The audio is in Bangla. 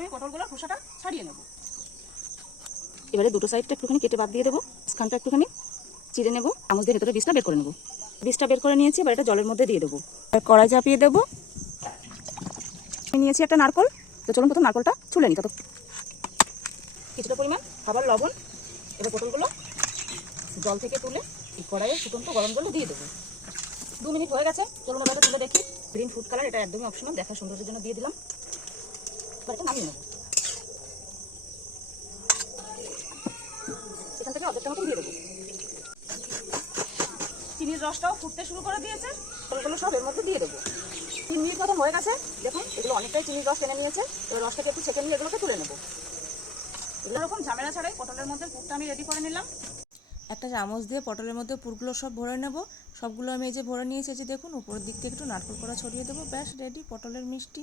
আমি পটলগুলো খোসাটা ছাড়িয়ে নেব। এবারে দুটো সাইডটা একটুখানি কেটে বাদ দিয়ে দেবো, স্থানটা একটুখানি চিড়ে নেবো, চামচ দিয়ে ভেতরে বীজটা বের করে নেবো। বীজটা বের করে নিয়েছি, এবার এটা জলের মধ্যে দিয়ে দেবো। আর কড়াই চাপিয়ে দেবো। আমি নিয়েছি একটা নারকল, তো চলুন প্রথম নারকলটা ছুলে নিই। তত কিছুটা পরিমাণ খাবার লবণ। এবার পটলগুলো জল থেকে তুলে এই কড়াইয়ে ফুটন্ত গরম জলে দিয়ে দেবো। 2 মিনিট হয়ে গেছে, চলুন এবার তুলে দেখি। গ্রিন ফুড কালার, এটা একদমই অপশনাল, দেখার সৌন্দর্যের জন্য দিয়ে দিলাম। এবার এটা নামিয়ে নেবো। এখান থেকে অর্ধেকটা মতন দিয়ে দেবো। চিনির রসটাও ফুটতে শুরু করে দিয়েছে, ফলগুলো সব এর মধ্যে দিয়ে দেবো। 3 মিনিট মতন হয়ে গেছে, দেখুন এগুলো অনেকটাই চিনির রস টেনে নিয়েছে। এবার রসটাকে একটু ছেঁকে নিয়ে এগুলোকে তুলে নেবো। এগুলো এরকম ঝামেলা ছাড়াই পটলের মধ্যে পুরটা আমি রেডি করে নিলাম। একটা চামচ দিয়ে পটলের মধ্যে পুরগুলো সব ভরে নেব। সবগুলো আমি এই যে ভরে নিয়েছি, যে দেখুন উপরের দিক থেকে একটু নারকেল কড়া ছড়িয়ে দেবো। ব্যাস রেডি পটলের মিষ্টি।